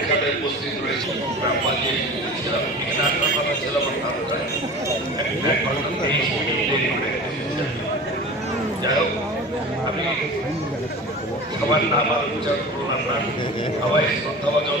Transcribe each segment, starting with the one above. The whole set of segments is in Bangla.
এখানে উপস্থিত রয়েছে গ্রামবাসী যাই হোক আমি সবার নাম আর উচ্চার করুন আপনার সবাই শ্রদ্ধাভাজন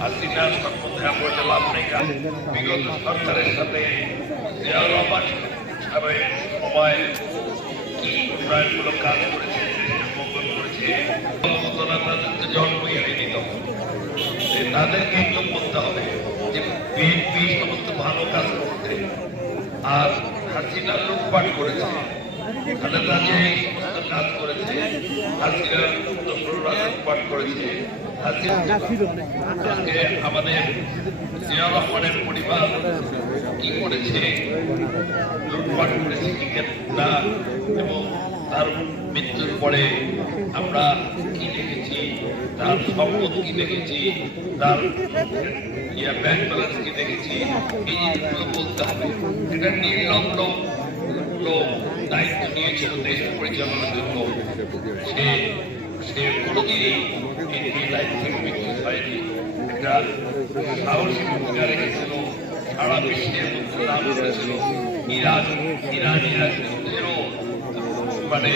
হাসিনার সম্বন্ধে আমরা লাভ নেই বিগত সরকারের সাথে জিয়াউর রহমান সাহেবের সময় কি উন্নয়নমূলক কাজ করেছে দেশের করেছে জন্মই হয়নি তখন তাদেরকে একটু বলতে হবে, যে বিএনপি সমস্ত ভালো কাজ করতে আর হাসিনা লুটপাট করেছে খালেদা যে সমস্ত কাজ করেছে। হাসিনা দোসররা লুটপাট করেছে। আজকে আমাদের জিয়া রহমানের পরিবার কি করেছে? লুটপাট করেছে না এবং তার মৃত্যুর পরে আমরা কি দেখেছি? তার সম্পদ কি দেখেছি? তার ইয়া ব্যাংক ব্যালেন্স কি দেখেছি? এই জিনিসগুলো বলতে হবে। এটা নির্লম লোক লোক দায়িত্ব নিয়েছিল দেশ পরিচালনার জন্য সে সে কোনোদিনই এই ভূমিকা রেখেছিল সারা বিশ্বের মধ্যে নাম করেছিল ইরান ইরান ইরান মানে